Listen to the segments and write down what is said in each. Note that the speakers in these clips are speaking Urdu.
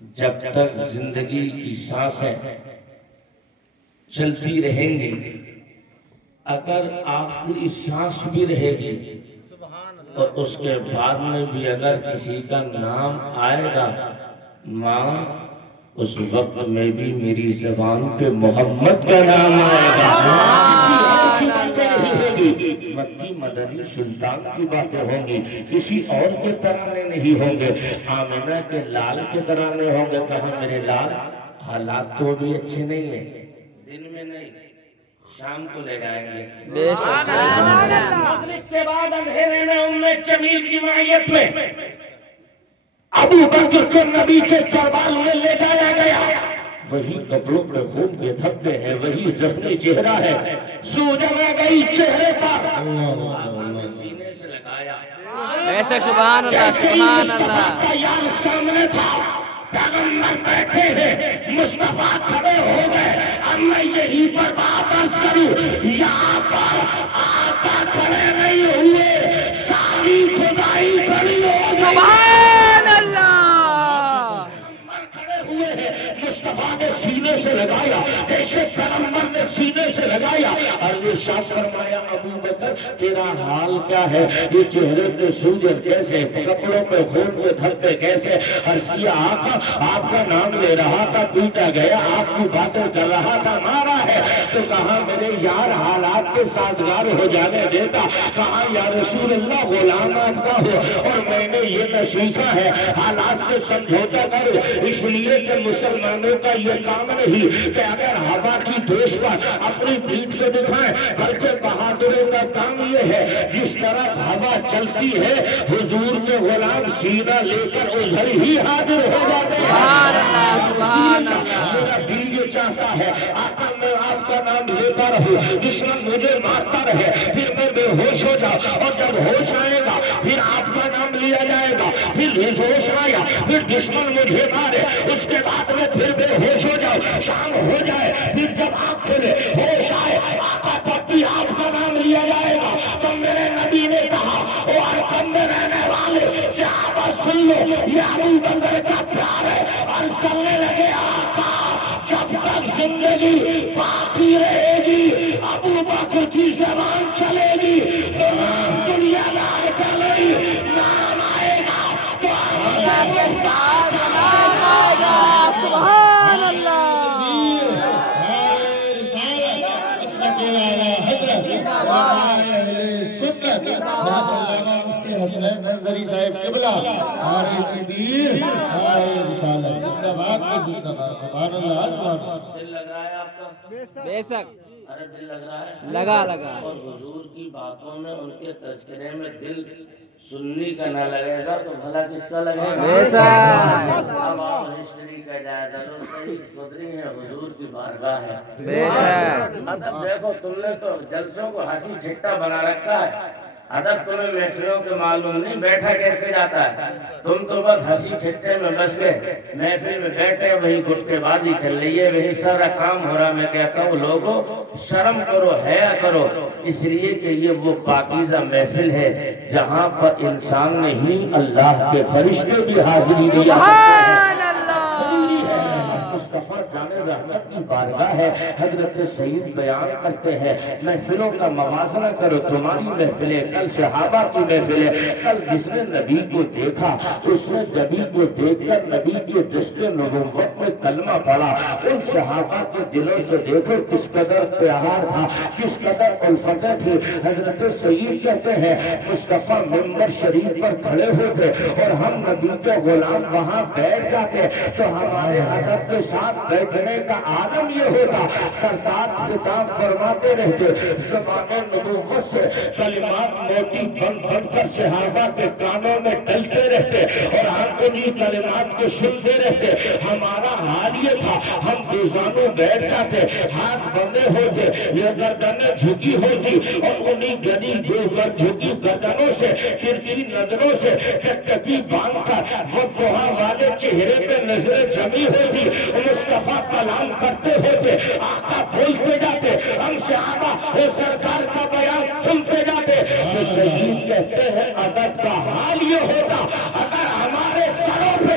جب تک زندگی کی سانسیں چلتی رہیں گی، اگر آخری سانس بھی رہے گی اور اس کے بعد میں بھی اگر کسی کا نام آئے گا ماں، اس وقت میں بھی میری زبان پہ محمد کا نام آئے گا۔ مکی مدنی سلطان کی باتیں ہوں گی، کسی اور کے ترانے نہیں ہوں گے، آمنہ کے لال کے ترانے ہوں گے۔ کہاں میرے لال، حالات تو بھی اچھے نہیں ہیں، دن میں نہیں شام کو لے جائیں گے۔ مغرب کے بعد اندھیرے میں ام جمیل کی معیت میں ابو بکر کو نبی کے دربار میں لے جایا گیا۔ وہی کپڑوں پہ خون کے دھبے ہیں، وہی زخمی چہرہ ہے، سوجن آ گئی چہرے پر، سینے سے لگایا۔ بے شک سبحان اللہ سبحان اللہ۔ یار سامنے تھا، پیغمبر بیٹھے ہیں، مصطفیٰ کھڑے ہو گئے۔ اب میں یہی پر بات عرض کروں، یہاں پر آقا کھڑے نہیں ہوئے، ساری خدائی کھڑی ہو گئی۔ سبحان اللہ۔ پیغمبر کھڑے ہوئے ہیں، مصطفیٰ نے سینے سے لگایا، جیسے پیغمبر نے سینے سے لگایا اور یہ شاد فرمایا، ابو بکر تیرا حال کیا ہے؟ یہ چہرے پہ سوجن کیسے، کپڑوں پہ خون کے دھبے کیسے؟ عرض کیا آقا آپ کا نام لے رہا تھا، پیٹا گیا، آپ کی باتیں کر رہا تھا، مارا ہے۔ تو کہا میرے یار حالات کے سازگار ہو جانے دیتا۔ کہا یا رسول اللہ غلام آپ کا ہو اور میں نے یہ نہ سیکھا ہے حالات سے سمجھوتا کرو، اس لیے کہ مسلمانوں کا یہ کام نہیں کہ اگر ہوا کی دوش پر اپنی پیٹھ کو دکھائیں، بلکہ بہادروں کا کام یہ ہے جس طرح ہوا چلتی ہے حضور کے غلام سینہ لے کر ادھر ہی حاضر ہو جاتے ہیں۔ سبحان اللہ سبحان اللہ۔ میرا دل یہ چاہتا ہے آقا میں آپ کا نام لیتا رہوں، دشمن مجھے مارتا رہے، پھر میں بے ہوش ہو جاؤں، اور جب ہوش آئے گا پھر آپ کا نام لیا جائے گا، پھر ہوش آیا پھر دشمن مجھے مارے، اس کے بعد میں پھر بے ہوش ہو جاؤں، شام ہو جائے پھر جب آپ کھلے ہوش آئے آقا تب بھی آپ کا نام لیا جائے گا۔ تو میرے نبی نے کہا او ارکم میں رہنے والے صحابہ سن لو، یہ ابو بکر کا پیار ہے۔ عرض کرنے لگے آقا جب تک زندگی باقی رہے گی ابو بکر کی زبان چلے گی، دنیا دار کا نہیں نام آئے گا تو اللہ کے لال کا نام آئے گا۔ سبحان اللہ۔ دل لگ رہا ہے آپ کا؟ بے شک ارے دل لگ رہا ہے؟ لگا لگا۔ اور حضور کی باتوں میں ان کے تذکرے میں دل سننی کا نہ لگے گا تو بھلا کس کا لگے گا؟ بے شک۔ اب آپ ہسٹری کا جائزہ لو، سعید خدری ہے، حضور کی بارگاہ ہے۔ بے شک۔ ادب دیکھو، تم نے تو جلسوں کو ہنسی ٹھٹا بنا رکھا ہے، ادب تمہیں محفلوں کے معلوم نہیں، بیٹھا کیسے جاتا ہے؟ تم تو بس ہنسی ٹھٹے میں بس گئے، محفل میں بیٹھے وہی گٹکے بازی چل رہی ہے، وہی سارا کام ہو رہا۔ میں کہتا ہوں لوگوں شرم کرو، حیا کرو، اس لیے کہ یہ وہ پاکیزہ محفل ہے جہاں پر انسان نہیں اللہ کے فرشتے بھی حاضری دیا سبحان اللہ۔ مصطفیٰ جان رحمت کی بارگاہ ہے۔ حضرت سعید بیان کرتے ہیں محفلوں کا موازنہ کرو، تمہاری محفلیں کل صحابہ کی محفلیں، کل جس نے نبی کو دیکھا اس نے نبی کو دیکھ کر نبی کے دست نبوت میں کلمہ پڑھا۔ ان صحابہ کے دلوں سے دیکھو کس قدر پیار تھا، کس قدر الفتیں تھی۔ حضرت سعید کہتے ہیں مصطفیٰ ممبر شریف پر کھڑے ہوتے اور ہم نبی کے غلام وہاں بیٹھ جاتے تو ہمارے ادب کے ساتھ بیٹھنے کا عالم یہ ہوتا، سرکار خطاب فرماتے رہتے، زبان نبوت سے کلمات موتی بن بن کر صحابہ کے کانوں میں ڈلتے رہتے اور ہم انہی کلمات کو سنتے رہتے۔ ہمارا حال یہ تھا، ہم دوزانوں بیٹھ جاتے، ہاتھ بندے ہوتے، یہ گردنیں جھکی ہوتی اور انہی گلی جھکی گردنوں سے ترچھی نظروں سے ٹکٹکی باندھ کر وہ دوہا والے چہرے پہ نظریں جمی ہوتی، مصطفیٰ کلام کرتے ہوتے، آقا بولتے جاتے، ہم صحابہ وہ سرکار کا بیان سنتے جاتے۔ تو سعید کہتے ہیں ادب کا حال یہ ہوتا اگر ہمارے سروں پہ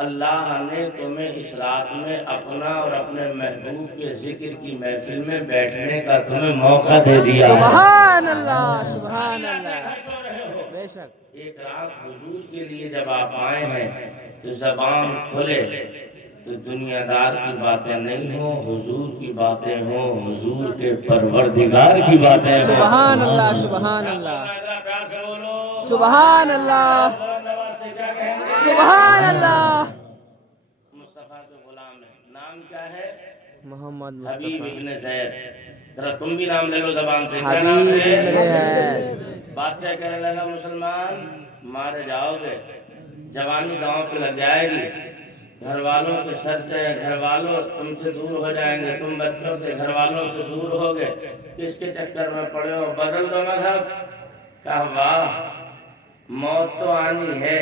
اللہ نے تمہیں اس رات میں اپنا اور اپنے محبوب کے ذکر کی محفل میں بیٹھنے کا تمہیں موقع دے دیا ہے۔ سبحان اللہ سبحان اللہ، بے شک ایک رات حضور کے لیے جب آپ آئے ہیں تو زبان کھلے تو دنیا دار کی باتیں نہیں ہوں، حضور کی باتیں ہوں، حضور کے پروردگار کی باتیں ہوں۔ سبحان اللہ سبحان اللہ پیار سے بولو سبحان اللہ سبحان اللہ۔ مصطفیٰ کے غلام ہے، نام کیا ہے؟ محمد حبیب مصطفیٰ ابن زید۔ ذرا تم بھی نام لے لو زبان سے، کیا نام حبیب ہے؟ ابن زید۔ بادشاہ کہنے لگا مسلمان مارے جاؤ گے، جوانی گاؤں پہ لگ جائے گی، گھر والوں کے سر سے گھر والوں تم سے دور ہو جائیں گے، تم بچوں سے گھر والوں سے دور ہو گے، کس کے چکر میں پڑے ہو، بدل دو مذہب۔ کہا واہ موت تو آنی ہے،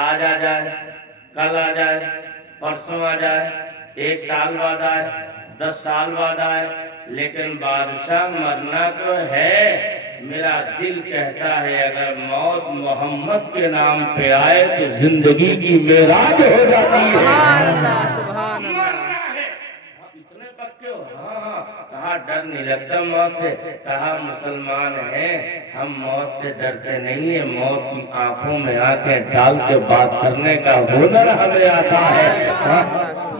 آج آ جائے، کل آ جائے، پرسوں آ جائے، 1 سال بعد آئے، 10 سال بعد آئے، لیکن بادشاہ مرنا تو ہے۔ میرا دل کہتا ہے اگر موت محمد کے نام پہ آئے تو زندگی کی معراج ہو جاتی ہے۔ سبحان اللہ سبحان اللہ۔ اتنے پکے ہو؟ ہاں۔ کہا ڈر نہیں لگتا موت سے؟ کہا مسلمان ہیں ہم موت سے ڈرتے نہیں ہیں، موت کی آنکھوں میں آنکھیں ڈال کے بات کرنے کا ہنر ہمیں آتا ہے۔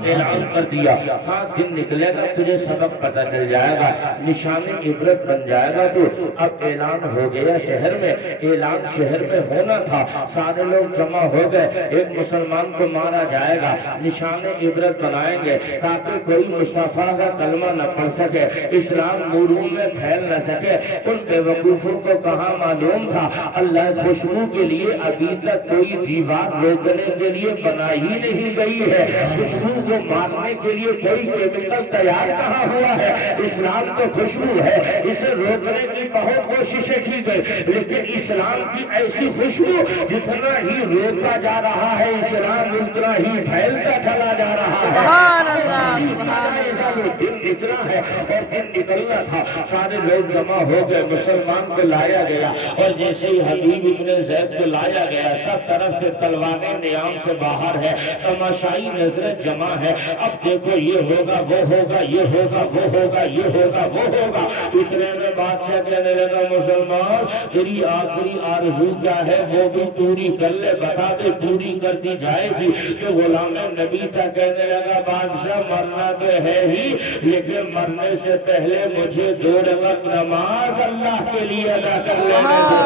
اعلان کر دیا، ہاں دن نکلے گا تجھے سبق پتہ چل جائے گا، نشان عبرت بن جائے گا تو۔ اب اعلان ہو گیا شہر میں، اعلان شہر میں ہونا تھا، سارے لوگ جمع ہو گئے، ایک مسلمان کو مارا جائے گا، نشان عبرت بنائیں گے تاکہ کوئی مصطفیٰ کا کلمہ نہ پڑھ سکے، اسلام مروں میں پھیل نہ سکے۔ ان بے وقوفوں کو کہاں معلوم تھا اللہ خوشبو کے لیے ابھی تک کوئی دیوار روکنے کے لیے بنائی نہیں گئی ہے، خوشبو کو مارنے کے لیے کوئی کیمیکل تیار کہاں ہوا ہے۔ اسلام تو خوشبو ہے، اسے روکنے کی بہت کوششیں کی گئی، لیکن اسلام کی ایسی خوشبو جتنا ہی روکا جا رہا ہے اسلام اتنا ہی پھیلتا چلا جا رہا ہے۔ سبحان اللہ سبحان اللہ۔ دن نکلا ہے اور دن نکلنا تھا، سارے لوگ جمع ہو گئے، مسلمان کو لایا گیا، اور جیسے ہی حبیب ابن زید کو لایا گیا سب طرف سے تلواریں نیام سے باہر ہے، تماشائی نظریں جمع ہے۔ اب دیکھو یہ ہوگا وہ ہوگا، یہ ہوگا وہ ہوگا، یہ ہوگا وہ ہوگا۔ اتنے میں بادشاہ کہنے لگا مسلمان تیری آخری آرزو کیا ہے وہ بھی پوری کر لے، بتا دے پوری کرتی جائے گی۔ تو غلام نبی تھا کہنے لگا بادشاہ مرنا تو ہے ہی، لیکن مرنے سے پہلے مجھے 2 رکعت نماز اللہ کے لیے ادا کر لینے دے۔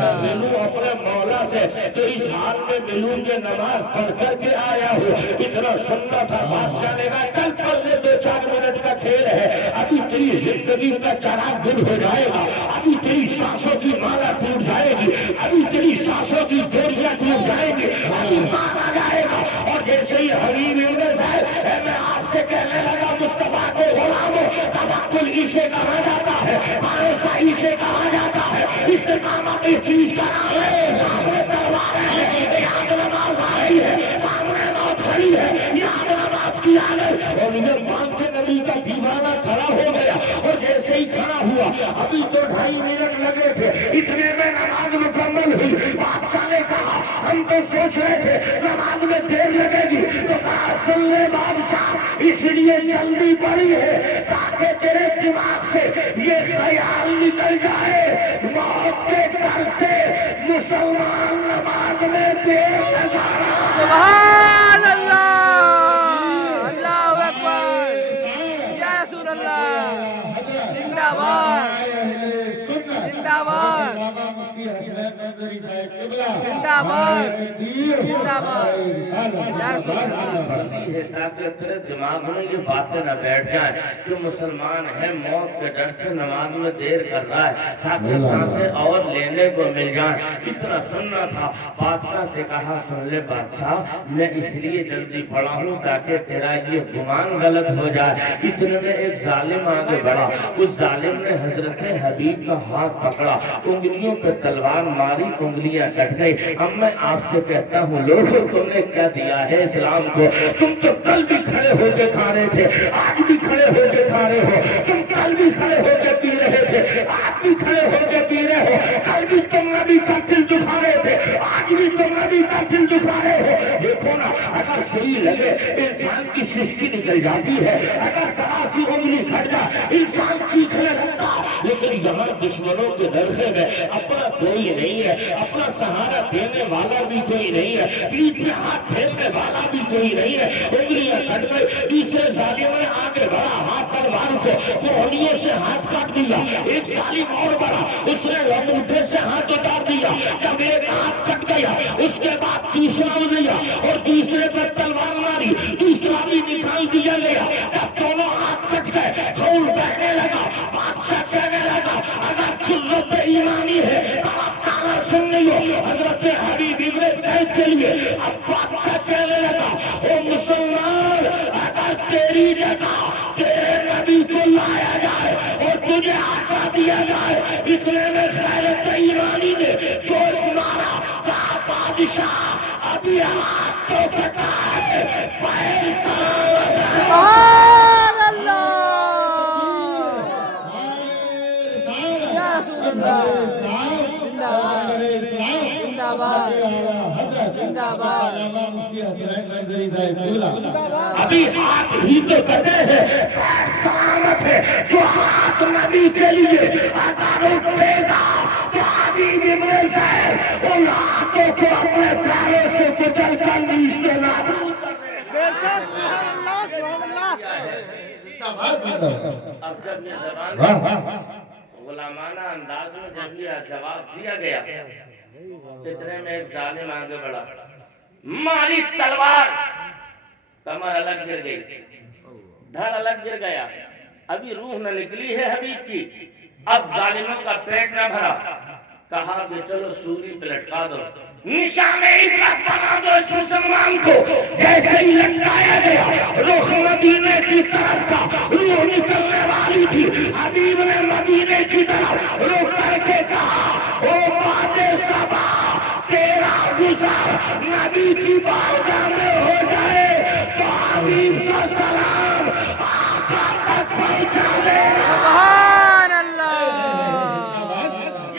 میں ملوں اپنے مولا سے تو اس حال میں ملوں کہ نماز پڑھ کر کے آیا ہوں، اتنا سننا تھا۔ بادشاہ نے کہا چل پڑھ لے، 2-4 منٹ کا کھیل ہے، ابھی تیری زندگی کا چراغ گل ہو جائے گا، ابھی تیری سانسوں کی مالا ٹوٹ جائے گی، ابھی تیری سانسوں کی ڈوریاں ٹوٹ جائیں گی، ابھی مارا جائے گا۔ اور جیسے ہی حبیب ابن زید میں آپ سے کہنے لگا مصطفیٰ کو غلاموں توکل اسے کہا جاتا ہے، بھروسہ اسے کہا جاتا ہے، استقامت اس چیز کا نام ہے۔ سامنے تلوار ہے، یاد نماز آ رہی ہے، سامنے موت کھڑی ہے، یاد نماز کی عادت۔ اور یہ مان کے نبی کا دیوانہ کھڑا ہو گیا، اور جیسے ہی کھڑا ہوا ابھی تو 2.5 منٹ لگے تھے، اتنے میں نماز مکمل ہوئی۔ بادشاہ نے کہا ہم تو سوچ رہے تھے نماز میں دیر لگے گی، تو کہا سن لے بادشاہ اس لیے جلدی پڑی ہے تاکہ تیرے دماغ سے یہ خیال نکل جائے موت کے ڈر سے مسلمان نماز میں دیر لگا۔ سبحان اللہ اللہ اکبر یا رسول اللہ، زندہ باد زندہ باد زندہ باد زندہ باد یا رسول اللہ۔ تاکہ تیرے دماغ میں یہ باتیں نہ بیٹھ جائیں کہ مسلمان ہے موت کے ڈر سے نماز میں دیر کر رہا ہے، تاکہ سانسیں اور لینے کو مل جائیں۔ اتنا سننا تھا۔ بادشاہ سے کہا سن لے بادشاہ میں اس لیے جلدی پڑا ہوں تاکہ تیرا یہ گمان غلط ہو جائے۔ اتنے میں ایک ظالم آگے بڑھا، اس ظالم نے حضرت حبیب کا ہاتھ پکڑا، انگلیوں پہ تلوار ماری، انگلیاں کٹ گئی۔ گئی. اب میں آپ سے کہتا ہوں لوگوں تم نے کیا دیا ہے اسلام کو؟ تم تو کل بھی کھڑے ہو کے کھا رہے تھے, آج بھی کھڑے ہو کے کھا رہے ہو. تم کل بھی کھڑے ہو کے پی رہے تھے, آج بھی کھڑے ہو کے پی رہے ہو. کل بھی تم نبی کا دل دکھا رہے تھے, آج بھی تم نبی کا دل دکھا رہے ہو. دیکھو نا, اگر صحیح لگے انسان کی سسکی نکل جاتی ہے, اگر ذرا سی انگلی کھٹ جائے انسان چیخنے لگتا. لیکن یہاں دشمنوں کے درخے میں اپنا کوئی نہیں ہے, اپنا سہارا دینے والا بھی کوئی نہیں ہے, پیٹھ میں ہاتھ پھیرنے والا بھی کوئی نہیں ہے. انگلیاں کٹ گئی, تیسرے ظالم نے آگے بڑھا, ہاتھ تلوار کو وہ انگلیوں سے ہاتھ کاٹ دیا. ایک ظالم اور بڑا, اس نے انگوٹھے سے ہاتھ اتار دیا. جب ایک ہاتھ کٹ گیا اس کے بعد تیسرا لیا اور دوسرے پر تلوار ماری, تیسرا بھی نکال دیا گیا. جب دونوں ہاتھ کٹ گئے خون بہنے لگا. بادشاہ کہنے لگا اگر جرت ایمانی ہے تو آپ تانا سن لو حضرت حبیب ابن زید کے لیے. اب بادشاہ کہنے لگا او مسلمان, اگر تیری جگہ تیرے نبی کو لایا جائے اور تجھے آقا دیا جائے, اتنے میں غیرت ایمانی نے جوش مارا. کہا بادشاہ ابھی ہاتھ تو کٹا ہے, سبحان اللہ یا رسول اللہ. زندہ باد, زندہ باد, زندہ باد. ابھی ہاتھ ہی تو کٹے ہیں, سلامت ہے جو ہاتھ نبی کے لیے اگر اٹھے گا تو حبیب ابن زید ان ہاتھوں کو اپنے پیروں سے کچل کر نیچے نابود کر دے گا. بے شک, سبحان اللہ, سبحان اللہ. اب جب یہ زبان غلامانہ انداز میں جب یہ جواب دیا گیا, اتنے میں ایک ظالم آگے بڑھا, ماری تلوار, کمر الگ گر گئی, دھڑ الگ گر گیا. ابھی روح نہ نکلی ہے حبیب کی, اب ظالموں کا پیٹ نہ بھرا. کہا کہ چلو سولی پہ لٹکا دو, نشان عبرت بنا دو اس مسلمان کو. جیسے ہی لٹکایا گیا رخ مدینے کی طرف تھا, روح نکلنے والی تھی. حبیب نے مدینے کی طرف رخ کر کے کہا او باد صبا, تیرا گزر نبی کی بارگاہ میں ہو جائے تو حبیب کا سلام آقا تک پہنچا دے. سبحان اللہ.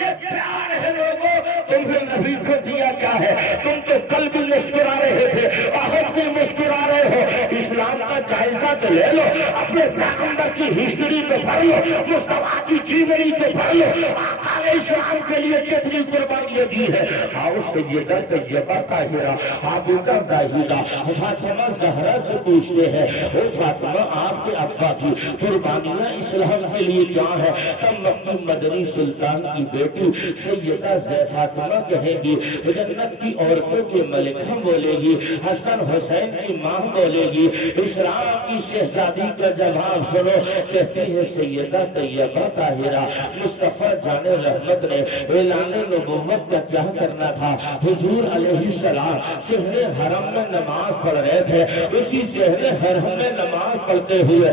یہ پیار ہے لوگوں, تمہیں نبی کو دیا کیا ہے؟ تم تو کل بھی مسکرا رہے تھے, آج بھی مسکرا رہے ہو. اسلام کا جائزہ تو لے لو, اپنے پیغمبر کی ہسٹری تو پڑھ لو, مصطفیٰ کی جیونی تو پڑھ لو. آقا نے اسلام کے لیے کتنی قربانیاں دی ہے. آؤ سیدہ طیبہ طاہرہ عابدہ زاہدہ فاطمہ زہرا سے پوچھتے ہیں, او فاطمہ آپ کے ابا کی قربانیاں اسلام کے لیے کیا ہے؟ تب مکی مدنی سلطان کی بیٹی سیدہ فاطمہ کہیں گی, جنت کی عورتوں کے ملک ہم بولے گی, حسن حسین کی ماں بولے گی. اسلام کی شہزادی کا جواب سنو, کہتی ہے سیدہ طیبہ طاہرہ مصطفیٰ جان رحمت نے اعلان نبوت کا کیا کرنا تھا. حضور علیہ السلام شہر حرم میں نماز پڑھ رہے تھے, اسی شہر حرم میں نماز پڑھتے ہوئے